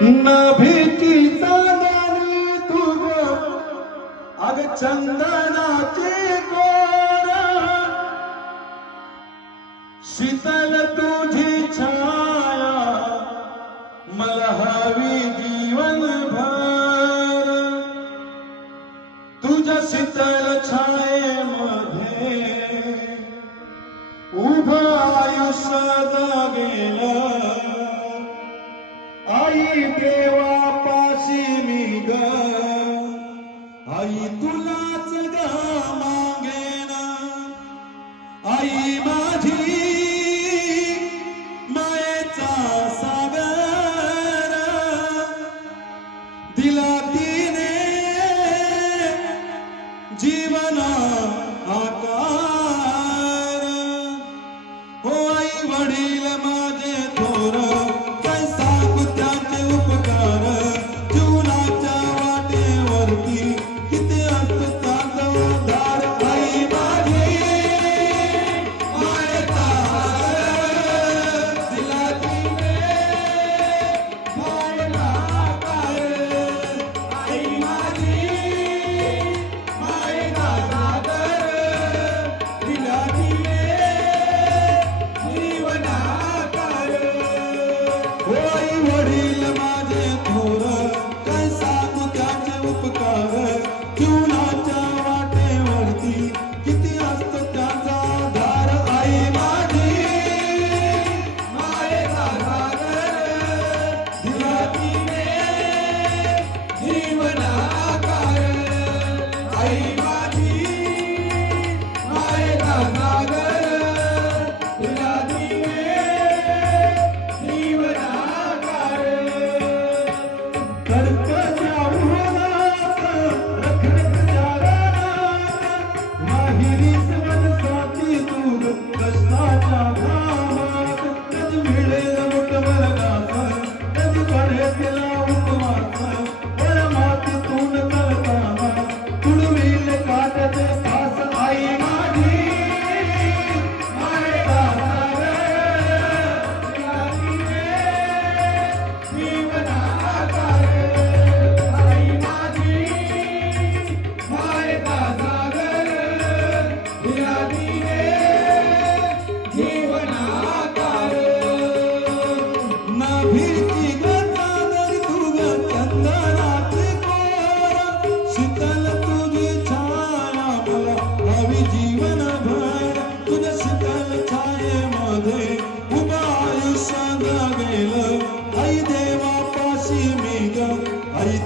नभीची चांदणी तुझ अग चंदनाची कोर शीतल तुझी छाया मला हवी जीवनभर तुझ्या शीतल छायेमध्ये उभं आयुष्य जगेलं आई देवापाशी मी ग आई तुलाच ग मागेन आई माझी मायेचा सागर दिला तिने जीवन आकार हो आई वडील माझे थोर काय सांगू त्याचे उपकार जीवनाच्या वाटेवरती किती असतात उद्धार आई माझी मायेचा दिला तिने भावना आकार आई माझी मायेचा सागर दिला तिने जीवनाकार हो आई वडील माझे थोर काय सांगू त्याचे उपकार जीवनाच्या वाटेवरती किती असतो त्याचा आधार आई माझी मायेचा सागर दिला तिने जीवनाकार आई माझी मायेचा सागर दिला तिने जीवनाकार कर्कच्या उन्हात रखरखच्या रानात माहिरीच मनसाची दूध कष्टाच्या घामात कधी मिळेल मुठभर घास कधी पडेल तिला उपवास मातीतून करताना तुडवील काट्याचे तास आई माझी मायेचा सागर दिला तिने जीवनाकार आई माझी मायेचा सागर दिला तिने जीवनाकार नभीची गचादर तुझ चंदनाची कोर शीतल तुझी छाया मला हवी जीवनभर तुझ्या शीतल छायेमध्ये उभं आयुष्य जगेलं आई देवापाशी मी ग आई